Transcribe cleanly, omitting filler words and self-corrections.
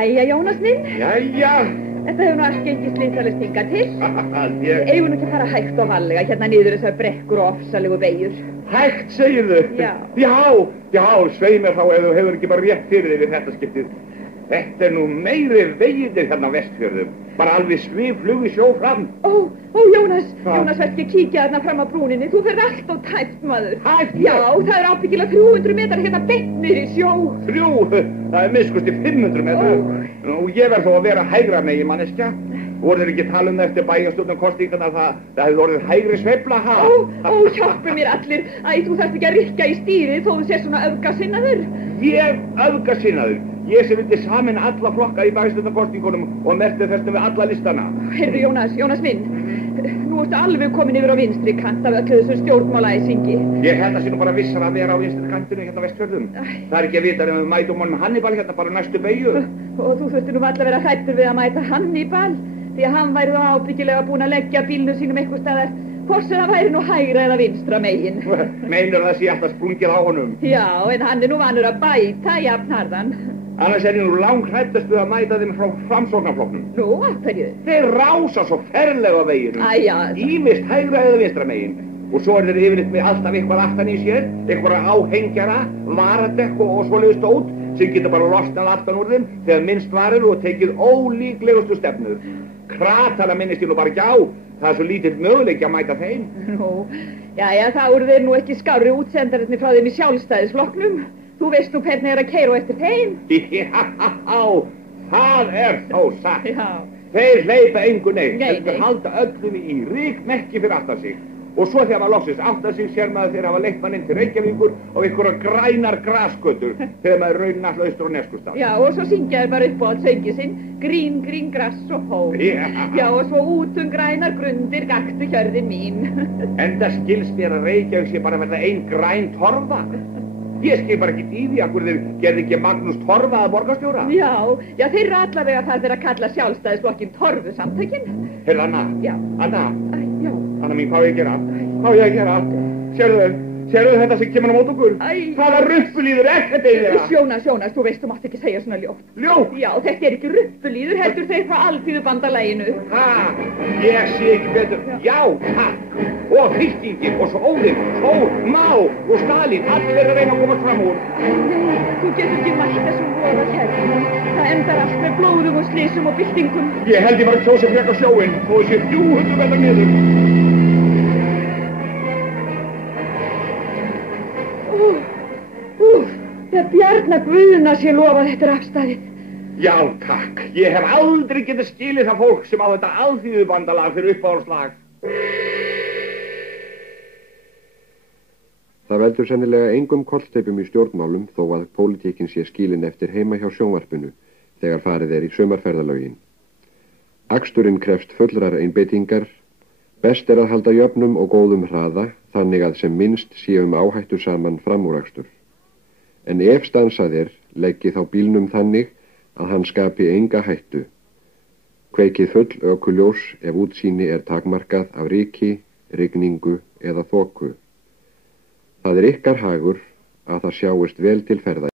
Jæja, Jónas minn. Jæja. Þetta hefur nú allt gengið slitalist hingað til. Eigum nú ekki að fara hægt og varlega hérna niður þessar brekkur og ofsalegu beigur. Hægt, segirðu? Já. Já, svei mér þá ef þú hefur ekki bara rétt fyrir þig við þetta skiptið. Þetta nú meiri vegirnir hérna á Vestfjörðum. Bara alveg sviflugi sjó fram. Ó, Jónas, verð ekki að kíkja þarna fram á brúninni. Þú ferð allt á tæpt, maður. Tæpt? Já, það er ábyggilega 300 metrar hérna beint niður í sjó. 300? Það er miskusti 500 metrar. Nú, ég verð þó að vera hægra megin, manneskja. Voru þeir ekki tala það eftir bæjarstjórnum kosningarnar það hefði orðið hægri sveifla, ha? Ó, hjálpi mér allir. Æ, þú þarft ekki að rykka í stýrið þó þú sér svona öfgasinnaður. Ég öfgasinnaður? Ég sem vildi samin alla flokka í bæjarstjórnarkosningunum og merkti þessum við alla listana. Heyrðu, Jónas minn, nú ertu alveg komin yfir á vinstri kant af öllu þessu stjórnmálaæsingi. Ég held að sé nú bara vissar að vera á vinstri kantinu hérna á Vestfjörðum. Það er ekki að vita við mætum honum Hannibal hérna bara næstu beygju. Og þú þurftir nú alltaf vera hræddur við að mæta Hannibal, því að hann væri þá ábyggilega búinn að leggja bílnum sínum eitthvað staðar, hvort sem það væri nú hægra eða vinstra megin. Meinur það sé alltaf sprungið á honum? Já, en hann er nú vanur að bæta jafnharðan. Annars er ég nú langhræddast við að mæta þeim frá Framsóknarflokknum. Nú, af hverju? Þeir rása svo ferlega á veginum. Æja. Ýmist hægra eða vinstra megin. Og svo er þeir yfirleitt með alltaf eitthvað aftan í sér, eitthvað áhengjara, varadekk og svoleiðis dót sem getur bara losnað aftan úr þeim þegar minnst varir og tekið ólíklegustu stefnur. Kratala minnist ég nú bara ekki á. Það er svo lítill möguleiki að mæta þeim. Nú, jæja, það voru þeir nú ekki skárri útsendarnir frá þeim í Sjálfstæðisflokknum. Þú veist nú hvernig er að keyra eftir þeim. Já, það er þó sagt. Já. Þeir hleypa engu neitt. Nei. Þeir halda öllum í ríkmekki fyrir aftan sig. Og svo þegar maður loksins áttar sig sér maður þeir hafa leitt mann inn til Reykjavíkur og einhverja grænar grasgötur þegar maður raunin alltaf austur og Neskustad. Já, og svo syngja þeir bara upp á allt söngið sinn, grín, grín, grass og hó. Já, og svo út grænar grundir, gaktu hjörðin mín. Enda skilst þér að Reykjavík sé bara verða ein græn torfa. Ég skil bara ekki í því að þeir gerði ekki Magnús Torfa að borgarstjóra. Já, þeir eru allavega það þeir að kalla Sjálfstæðisflokkin Torfusamtökin. Heyrðu, Anna. Já. Anna. Já. Anna mín, hvað á ég að gera? Hvað á ég að gera? Sérðu þetta sem kemur á mót okkur? Hvaða ruppulíður er þetta eiginlega? Sjónas, þú veist, þú mátt ekki segja svona ljótt. Ljótt? Já, þetta er ekki ruppulíður, heldur þeir frá Alþýðubandalaginu. Ég sé ekki betur. Já, takk. Og fylkingin, og svo Óðinn, Þór, Má og Stalín, allir verður að reyna að komast fram úr. Nei, þú getur ekki mætt þessum voða hérna. Það endar allt með blóðum og slysum og byltingum. Ég held ég bara að kjósa frekar sjóinn, þó ég sé 300 metrar niður. Það Bjarna Guðna sé lofa þetta er afstæðið. Já, takk. Ég hef aldrei getið skilið það fólk sem á þetta alþýðubandalag fyrir uppáhaldslag. Það veldur sennilega engum kollsteypum í stjórnmálum þó að pólitíkin sé skilin eftir heima hjá sjónvarpinu þegar farið er í sumarferðalögin. Aksturinn krefst fullrar einbeitingar, best er að halda jöfnum og góðum hraða þannig að sem minnst sé áhættu saman framúrakstur. En ef stansað er, leggi þá bílnum þannig að hann skapi enga hættu. Kveikið full ökuljós ef útsýni er takmarkað af ryki, rigningu eða þoku. Það er ykkar hagur að það sjáist vel til ferða.